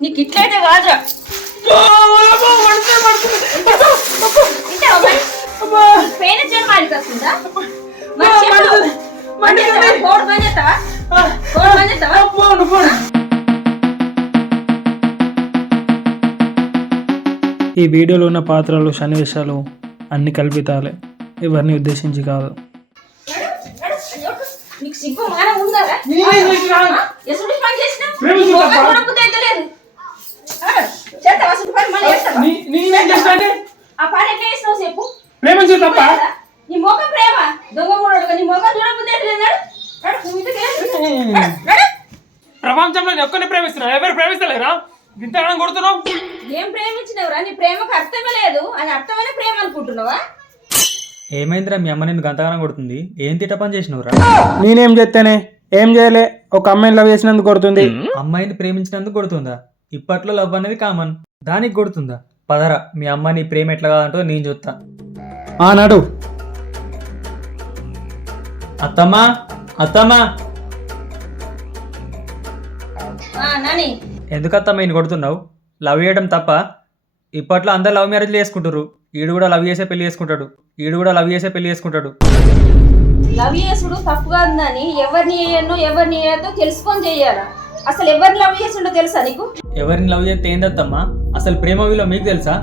నీకు ఇట్లయితే? ఈ వీడియోలో ఉన్న పాత్రలు సన్నివేశాలు అన్ని కల్పితాలే. ఎవరిని ఉద్దేశించి కాదు. నీకు సిగ్గు మానం ఉందారా ఎసుడు పని చేసినా ప్రేమ నీ చూడప్పా. మొఖం కూడా బుద్ధి అయితే లేదు. ఆ, చేస్తావా అసలు పని మళ్ళీ చేస్తావా? నేనేం చేస్తానే ఆ పని ఎట్లా చేసినావు చెప్పు ప్రేమించు తప్ప నీ మొఖం ప్రేమ దొంగ మూడు నీ మొఖం చూడబుద్ధి అయితే లేదు నడు. నడు, నువ్వు ఇంటికి వెళ్ళు. నడు, నడు. ప్రపంచంలో నేను ఒక్కరిని ప్రేమిస్తున్నా ఎవరు ప్రేమిస్తలేరా ఇంత కొడుతున్నావు ఏం ప్రేమించినవురా నీ ప్రేమకు అర్థమే లేదు అది అర్థమైన ప్రేమ అనుకుంటున్నావా? ఏమైందిరా మీ అమ్మ నిన్ను గంతగానం కొడుతుంది? ఏం తిట్ట పని చేసినవురా? నేనేం చేస్తేనే ఏం చేయలే? ఒక అమ్మాయిని లవ్ చేసినందుకు కొడుతుంది. అమ్మాయిని ప్రేమించినందుకు కొడుతుందా? ఇప్పట్లో లవ్ అనేది కామన్. దానికి కొడుతుందా? పదరా మీ అమ్మ నీ ప్రేమ ఎట్లా కాదంటో నేను చూస్తా ఆనాడు అత్తమ్మా అత్తమ్మా. ఆ, నాని. ఎందుకు అత్తమ్మ ఈయన కొడుతున్నావు? లవ్ చేయడం తప్ప ఇప్పట్లో అందరు లవ్ మ్యారేజ్లు చేసుకుంటారు ఈడు కూడా లవ్ చేసే పెళ్ళి చేసుకుంటాడు. ఈడు కూడా లవ్ చేసే పెళ్ళి చేసుకుంటాడు. లవ్ చేసుడు తప్పుగా ఉందని ఎవరిని చేయను ఎవరిని చేయొద్దో తెలుసుకొని చెయ్యాలా అసలు ఎవరిని లవ్ చేసుండో తెలుసా నీకు? ఎవరిని లవ్ చేస్తే ఏందత్తమ్మా అసలు ప్రేమ విలువ మీకు తెలుసా?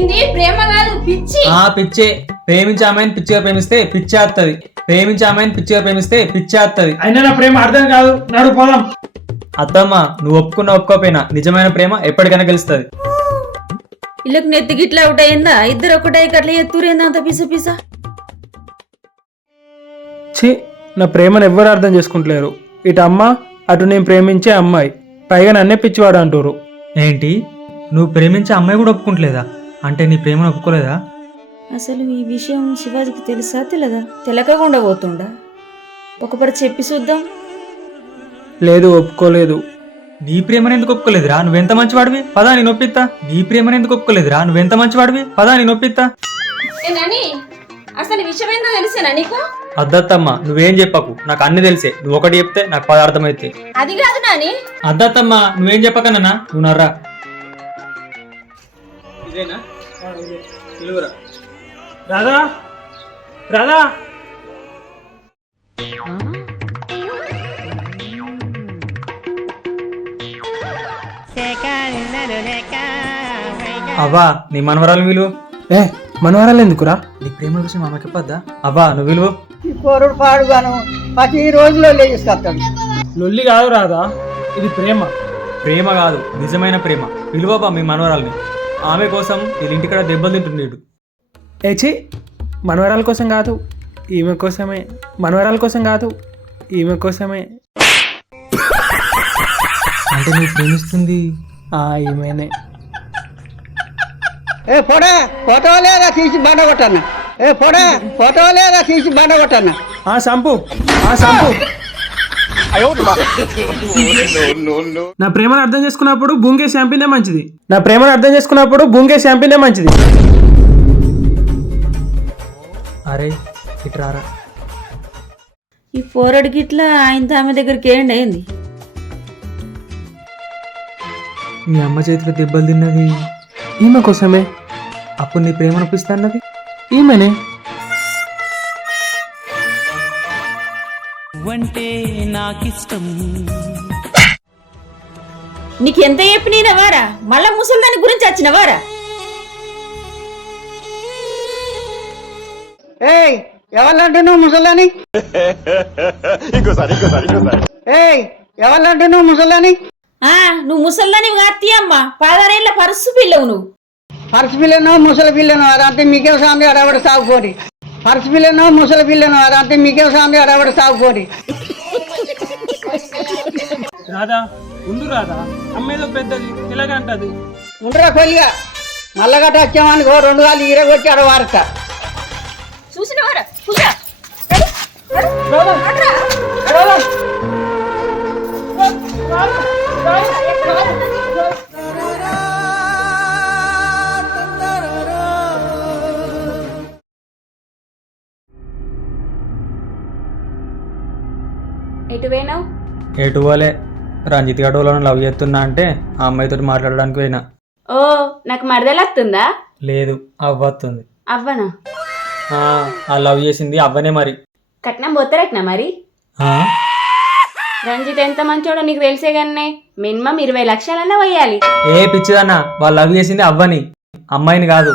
ఇది ప్రేమ కాదు పిచ్చి. ఆ పిచ్చే. ప్రేమించే అమ్మాయిని పిచ్చిగా ప్రేమిస్తే పిచ్చే వస్తుంది ప్రేమించే అమ్మాయిని పిచ్చిగా ప్రేమిస్తే పిచ్చే వస్తుంది అయినా నా ప్రేమ అర్థం కాదు. నడు పోదాం. అత్తమ్మ నువ్వు ఒప్పుకున్న ఒప్పుకోపోయినా నిజమైన ప్రేమ ఎప్పటికైనా గెలుస్తుంది. ఇళ్ళకి నెత్తి గిట్లా ఒకటి అయిందా? ఇద్దరు ఒకటే అట్లా ఎత్తురేందా అంత పిస పిస? ఛీ నా ప్రేమను ఎవ్వరు అర్థం చేసుకుంటలేరు. ఇటు అమ్మ అటు నేను ప్రేమించే అమ్మాయి. పైగా నన్నే పిచ్చివాడు అంటారు ఏంటి? నువ్వు ప్రేమించే అమ్మాయి కూడా ఒప్పుకుంటలేదా? అంటే నీ ప్రేమను ఒప్పుకోలేదా? అసలు ఈ విషయం శివాజీకి తెలుసా తెలదా? తెలకకుండా పోతుండా? ఒకపరి చెప్పి చూద్దాం. లేదు ఒప్పుకోలేదు. నీ ప్రేమను ఎందుకు ఒప్పుకోలేదురా? నువ్వెంత మంచివాడివి? పదా నేను ఒప్పిస్తా. నీ ప్రేమను ఎందుకు ఒప్పుకోలేదురా? నువ్వెంత మంచివాడివి? పదా నేను ఒప్పిస్తా. ఏనాని అసలు విషయం ఏందో తెలిసేనా నీకు? అద్దత్తమ్మ నువ్వేం చెప్పకు. నాకు అన్ని తెలిసే. నువ్వు ఒకటి చెప్తే నాకు పదార్థం అయితే అది కాదు నాని. అద్దత్తమ్మ నువ్వేం చెప్పకన్నా నువ్వు నర్రా. ఇదేనా? రాధా? రాధా? అవ్వా నీ మనవరాలు విలువ ఏ మనవరాలు ఎందుకురా? నీ ప్రేమ విషయం ఆమెకి చెప్పద్దా? అవ్వా నువ్వు విలువ ఈ కోరుడు పాడుగాను ప్రతి రోజులో లేచుకొస్తాడు లొల్లి కాదు రాధా ఇది ప్రేమ. ప్రేమ కాదు నిజమైన ప్రేమ. పిలువబా మీ మనవరాల్ని. ఆమె కోసం వీళ్ళ ఇంటికాడ దెబ్బలు తింటుండేడు. ఏచి మనవరాల కోసం కాదు ఈమె కోసమే. మనవరాల కోసం కాదు ఈమె కోసమే. అంటే నువ్వు ప్రేమిస్తుంది? ఈమెనే. ఏ పొడా ఫోటో లేదా తీసి బండ కొట్టన్న? ఏ పొడా ఫోటో లేదా తీసి బండ కొట్టన్న? ఆ సంపు. ఆ సంపు. నా ప్రేమను అర్థం చేసుకున్నప్పుడు బూంగే షాంపినే మంచిది. నా ప్రేమను అర్థం చేసుకున్నప్పుడు బూంగే షాంపినే మంచిది. అరే ఇట్రారా ఈ పోరడికి ఇట్లా ఆయన ఆమె దగ్గరికి ఏంటి అయింది? మీ అమ్మ చేతిలో దెబ్బలు తిన్నది ఈమె కోసమే అప్పుడు నీ ప్రేమ అనిపిస్తా అన్నది ఈమెనే నీకు ఎంత చెప్పినవారా మళ్ళా ముసలిదాని గురించి వచ్చినవారా ఏయ్ ఎవరంటు నువ్వు ముసలని ఏయ్ ఎవరంటు నువ్వు నువ్వు ముసల్దాని కాత్తి అమ్మ. పదహారేళ్ళ పరుసు పిల్లవు నువ్వు. పరస పిల్లనో ముసలి పిల్లనో అదంతా మీకే సాంది అడవడి సాగుకోరి పరస పిల్లనో ముసలి పిల్లనో అదంతా మీకే సాంది అడవడి సాగుకోరి రాధా ఉండు రాధా. అమ్మేదో పెద్దది ఎలాగంటది ఉండరా కొద్దిగా. నల్లగట్ట వచ్చామనుకో రెండు కాళ్ళు ఈరగొచ్చి అడవారట చూసినవారా? ఎటు పోలే. రంజిత్ గడు వాళ్ళని లవ్ చేస్తున్నా అంటే ఆ అమ్మాయితో మాట్లాడడానికి పోయినా. ఓ నాకు మరదలత్తుందా లేదు అవ్వస్తుంది అవ్వనా? ఆ, లవ్ చేసింది అవ్వనే మరి. కట్నం పోతారట్నా మరి? రంజిత్ ఎంత మంచోడో నీకు తెలిసే గానే మినిమం ఇరవై లక్షలన్నా వేయాలి ఏ పిచ్చిదన్న వాళ్ళు లవ్ చేసింది అవ్వని. అమ్మాయిని కాదు.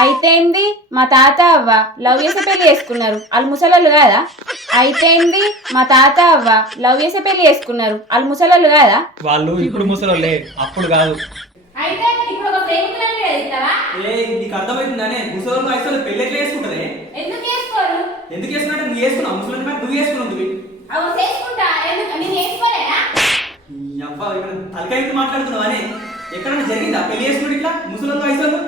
అయితే ఏంది మా తాత అవ్వ లవ్ చేసే పెళ్ళి చేసుకున్నారు. వాళ్ళు ముసలోళ్ళు కాదా? అయితే ఏంది మా తాత అవ్వ లవ్ చేసే పెళ్ళి చేసుకున్నారు. వాళ్ళు ముసలోళ్ళు కాదా? వాళ్ళు ఇప్పుడు ముసలోళ్ళే. అప్పుడు కాదు. అయితే ఇప్పుడు ఒక ప్రేమికులని ఇస్తావా ఏ నీకు అర్థమవుతుందనే ముసలోళ్ళు వయసులో పెళ్ళి ఎట్లా చేసుకుంటారే ఎందుకు చేసుకోరు? ఎందుకు చేసుకున్నట్టు నువ్వు చేసుకున్నావు. ముసలి నువ్వు చేసుకున్నావు అవి చేసుకుంటా. ఎందుకు? నేను చేసుకోలేనా? అబ్బా ఇక్కడ తలకాయ ఎందుకు మాట్లాడుతున్నావు అనే ఎక్కడైనా జరిగిందా? పెళ్ళి చేసుకుంటే ఇట్లా ముసలోళ్ళు వయసులో?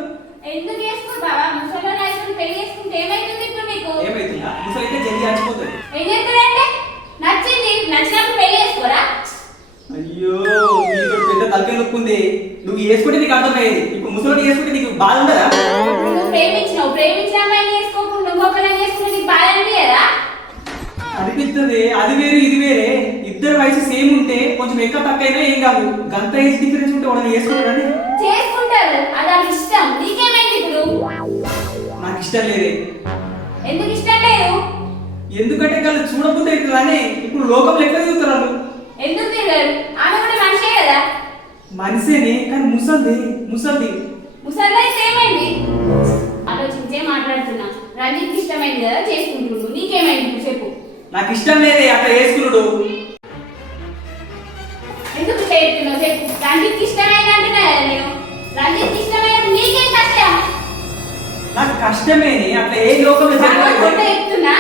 ఎందుకు చేసుకుంటావా ముసలోళ్ళు అయితే పెళ్ళి చేసుకుంటే ఏమైతుంది ఇప్పుడు నీకు? ఏమైతుందా? ముసలైతే జరిగి చచ్చిపోతుంది ఏం చేస్తారంటే నచ్చింది నచ్చినప్పుడు పెళ్ళి చేసుకోరా? అయ్యో నీకు పెద్ద తలకాయ ఉంది నువ్వు చేసుకుంటే నీకు అర్థమయ్యేది. ఇప్పుడు ముసలోళ్ళు చేసుకుంటే నీకు బాధ ఉండదా? నువ్వు ప్రేమించినావు. ప్రేమించిన అమ్మాయిని చేసుకోకుండా ఇంకొకరిని చేసుకుంటే నీకు బాధ అనిపించదా? అనిపిస్తుంది అది వేరు ఇది వేరే. ఇద్దరు వయసు సేమ్ ఉంటే కొంచెం ఎక్కువ తక్కువ అయినా ఏం కాదు. గంత ఏజ్ డిఫరెన్స్ ఉంటే వాళ్ళని చేసుకుంటారని చేసుకుంటారు. అది ఇష్టం నీకేమైంది? ఇప్పుడు నాకు ఇష్టం లేదే ఎందుకు ఇష్టం లేదు? ఎందుకంటే వాళ్ళు చూడబుద్ధి అవుతుందని ఇప్పుడు ఎక్కడ చూస్తారు వాళ్ళు ఎందుకు తిరగరు ఆమె కూడా మనిషే కదా. మనిషిని కానీ ముసల్ది ముసల్ది. ముసలి అయితే ఏమైంది? ఆలోచించే మాట్లాడుతున్నా. రంజిత్కి ఇష్టమైంది కదా చేసుకుంటున్నాడు. నీకేమైంది? చెప్పు. నాకు ఇష్టం లేదే అట్లా చేసుకున్నాడు. ఎందుకు చేస్తున్నావు? చెప్పు. రంజిత్కి ఇష్టమైంది అంటున్నా కదా నేను. కష్టం నాకు కష్టమేనే అట్లా ఏ లోకంలో జరగలేదు చెప్తున్నా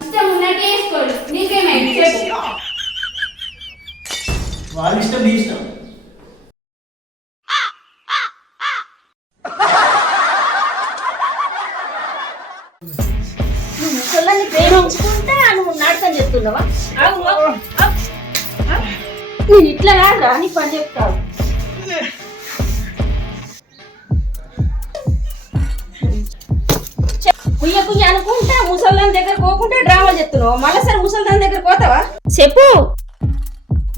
ఇష్టం ఉన్నట్టు చేసుకోడు నీకేమైంది చెప్పు. వాళ్ళ ఇష్టం నీ ఇష్టం. నువ్వు ప్రేమించుకుంటా నాటకం చెప్తున్నావా. నేను ఇట్లా కాదురా నీ పని చెప్తావు. కుయ్య అనుకుంటా ముసల్దాన్ దగ్గర పోకుంటే డ్రామా చెప్తున్నావు. మళ్ళీ సరే ముసల్దాన్ దగ్గర పోతావా? చెప్పు.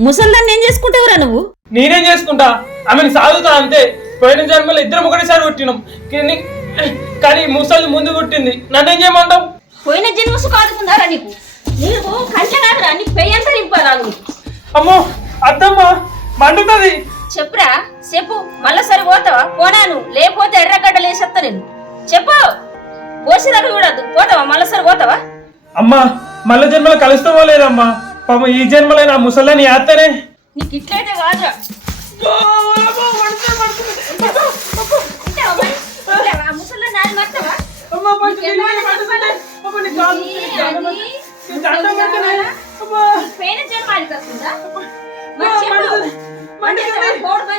ముసల్దాన్ని ఏం చేసుకుంటావురా నువ్వు? నేనేం చేసుకుంటా? ఆమెను సాగుతా అంతే పోయిన జన్మలో ఇద్దరం ఒకటేసారి పుట్టినాం. కానీ ముసలి ముందు పుట్టింది. నన్నేం చేయమంటావు? పోయిన జన్మసు కాదుకుందారా నీకు? నీకు కంచె కాదురా నీకు పెయ్యి అంతా నింపాలా అమ్మో అద్దమ్మా మండుతుంది. చెప్పురా చెప్పు. మళ్ళా సరి పోతావా? పోనాను లేకపోతే ఎర్రగడ్డలు వేసేస్తా నేను. చెప్పు. పోసేదాకా చూడద్దు. పోతావా? మళ్ళా సరి పోతావా? అమ్మా మళ్ళీ జన్మలో కలుస్తామో లేదమ్మా? పాపం ఈ జన్మలో నా ముసలని యాత్తనే నీకు ఇట్లయితే కాదురా. ఉంటావా మరి?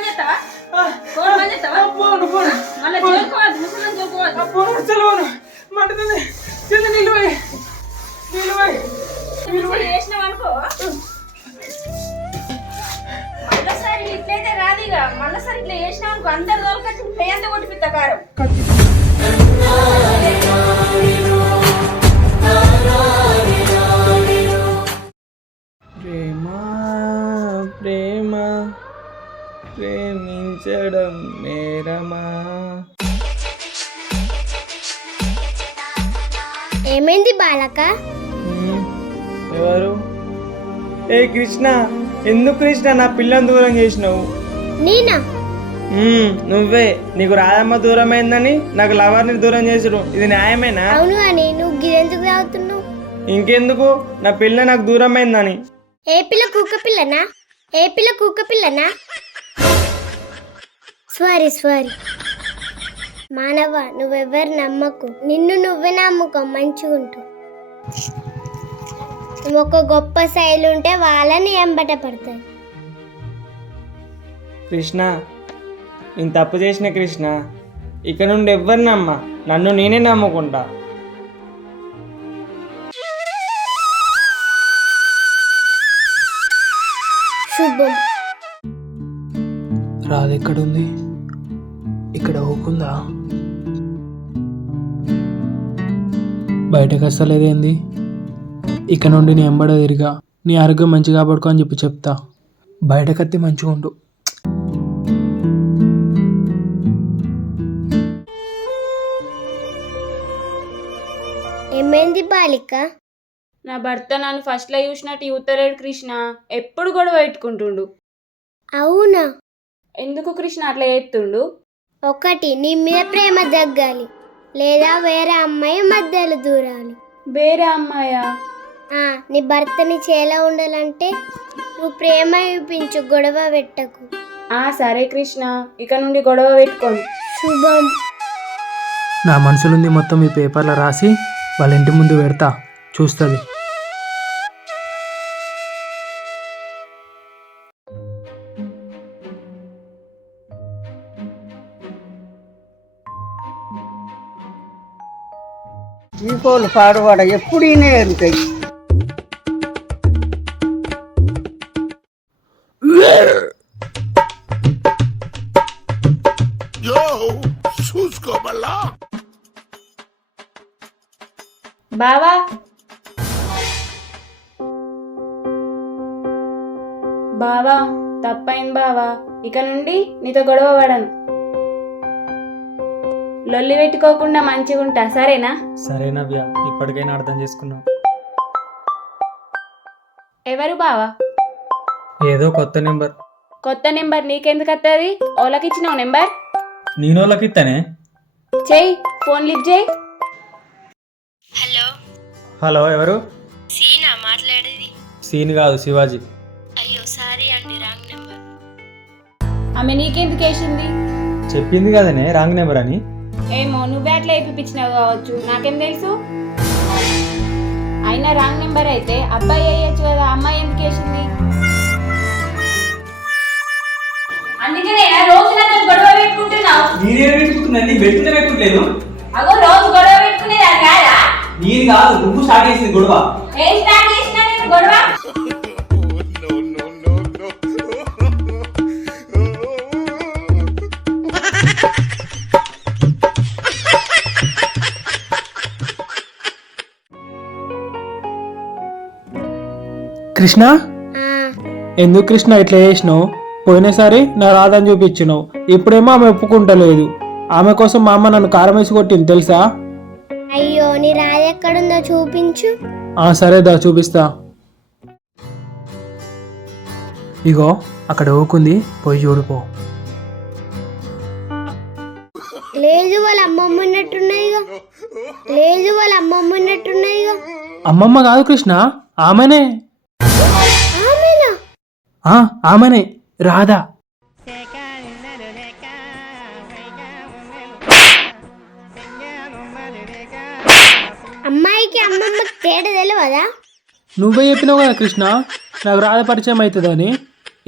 ఉంటావా? ఆ జోలుకోవద్దు. ముసలి చేసినావు అనుకో మళ్ళసారి ఇట్లయితే రాదు ఇక మళ్ళసారి ఇట్లా చేసినావు అనుకో అందరు తోలుకొచ్చి పేంత కొట్టిపిత్త కారం. ఏమైంది బాలక? ఎవరు? ఏ కృష్ణ ఎందుకు కృష్ణ నా పిల్లని దూరం చేసినావు? నేనా? నువ్వే. నీకు రాధమ్మ దూరం అయిందని నాకు లవర్ని దూరం చేసుడు ఇది న్యాయమేనా? అవును అని నువ్వు తాగుతున్నావు ఇంకెందుకు? నా పిల్ల నాకు దూరం అయిందని. ఏ పిల్ల కుక్క పిల్లనా? ఏ పిల్ల కుక్క పిల్లనా? సారీ సారీ మానవ నువ్వెవ్వరు నమ్మకు. నిన్ను నువ్వే నమ్ముకో మంచిగుంటావు నువ్వు ఒక గొప్ప శైలి ఉంటే వాళ్ళని ఎంబట పడుతుంది కృష్ణ నేను తప్పు చేసిన కృష్ణ. ఇక నుండి ఎవ్వరు నమ్మ? నన్ను నేనే నమ్ముకుంటా. శుభం. రాధ ఎక్కడుంది ఇక్కడ ఊకుందా? బయటకు వస్తలేదేంది ఇక నుండి నీ ఎంబడ తిరిగా. నీ ఆరోగ్యం మంచిగా పడుకో అని చెప్పి చెప్తా. బయటకత్తి మంచిగా ఉండు. ఏమైంది బాలిక? నా భర్త నన్ను ఫస్ట్లో చూసినట్టు యువతలేడు కృష్ణ. ఎప్పుడు గొడవ పెట్టుకుంటుండు? అవునా? ఎందుకు కృష్ణ అట్లా చేస్తుండు? ఒకటి నీ మీద ప్రేమ తగ్గాలి లేదా వేరే అమ్మాయి మధ్యలో దూరాలి. వేరే అమ్మాయా? ఆ, నీ భర్తని చేలా ఉండాలంటే నువ్వు ప్రేమ చూపించు గొడవ పెట్టకు. ఆ సరే కృష్ణ ఇక నుండి గొడవ పెట్టుకోండి శుభం. నా మనసులుంది మొత్తం ఈ పేపర్లో రాసి వాళ్ళ ఇంటి ముందు పెడతా చూస్తుంది. కోళ్ళు పాడువాడ ఎప్పుడు ఈయనే ఎరుగుతాయి బావా? బావా తప్పైంది బావా. ఇక నుండి నీతో గొడవ పడను. లొల్లి పెట్టుకోకుండా మంచిగా ఉంటా సరేనా? సరే నవ్య ఇప్పటికైనా అర్థం చేసుకున్నావు. ఎవరు బావా? ఏదో కొత్త నెంబర్. కొత్త నెంబర్ నీకెందుకు వస్తుంది ఓలకి ఇచ్చినావు నెంబర్? నేను వాళ్ళకి ఇస్తానే చెయ్యి ఫోన్ లిఫ్ట్ చేయి హలో. హలో ఎవరు? సీనా మాట్లాడేది. సీన్ కాదు శివాజీ. అయ్యో సారీ అండి రాంగ్ నెంబర్. ఆమె నీకెందుకు వేసింది? చెప్పింది కదనే రాంగ్ నెంబర్ అని. ఏమో నువ్వే అట్లా వేపిపించినావు కావచ్చు. నాకేం తెలుసు? అయినా రాంగ్ నెంబర్ అయితే అబ్బాయి వేయచ్చు కదా అమ్మాయి ఎందుకు వేసింది? అందుకనే రోజు నాతో గొడవ పెట్టుకుంటున్నావు. నేనే పెట్టుకుంటున్నాను నీ పెట్టిన పెట్టుకోలేదు అగో రోజు గొడవ పెట్టుకునేది అది కాదా? నేను కాదు నువ్వు స్టార్ట్ చేసింది గొడవ. ఏం స్టార్ట్ చేసినా నేను గొడవ? కృష్ణ? ఎందుకు కృష్ణ ఇట్లా చేసినావు? పోయినసారి నా రాధని చూపించినావు. ఇప్పుడేమో ఆమె ఒప్పుకుంటలేదు. ఆమె కోసం మా అమ్మ నన్ను కారం వేసి కొట్టింది తెలుసా? అయ్యో నీ రాయి ఎక్కడుందో చూపించు. ఆ సరేదా చూపిస్తా. ఇగో అక్కడ ఊకుంది పోయి చూడిపో లేదు వాళ్ళ అమ్మమ్మ ఉన్నట్టున్నాయిగా లేదు వాళ్ళ అమ్మమ్మ ఉన్నట్టున్నాయిగా అమ్మమ్మ కాదు కృష్ణ ఆమెనే. ఆమెనే? రాధా. అమ్మాయికి అమ్మమ్మ తేడా తెలియదా నువ్వే చెప్పినావు కదా కృష్ణ నాకు రాధ పరిచయం అవుతుందని.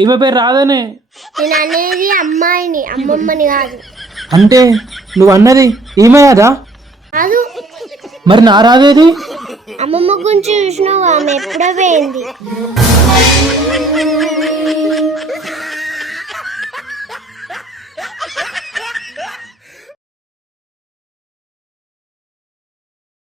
ఈమె పేరు రాధనే. నేను అనేది అమ్మాయిని అమ్మమ్మని కాదు. అంటే నువ్వు అన్నది ఈమె కదా? కాదు. మరి నా రాధేది? అమ్మమ్మ గురించి చూసినావు? ఆమె ఎప్పుడో పోయింది.